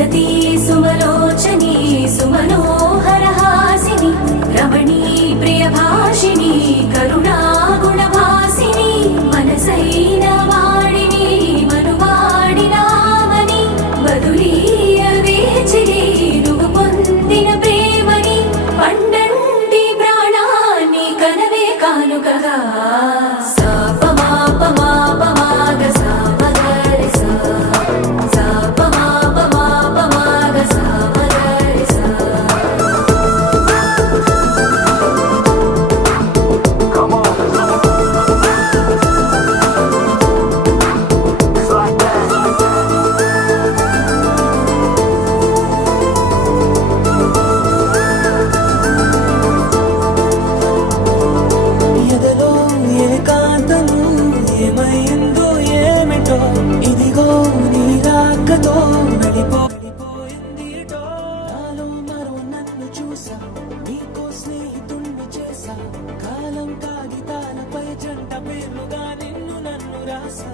సుమతి సుమలోచని సుమనోహర హాసిని రమణీ ప్రియభాషిణి కరుణా గుణభాసిని మనసైన వాడిని మనువాడినామని బదులీయ వేచిరి నువ్వు పొందిన ప్రేమని పండంటి ప్రాణాన్ని కనవే కానుకగా ఏమైందో ఏమిటో ఇదిగో నీ రాకతో నడిపోయిందిటో నాలో మరో నన్ను చూసా నీకో స్నేహితుణ్ణి చేసా కాలం కాగితాలపై జంట పేర్లుగా నిన్ను నన్ను రాసా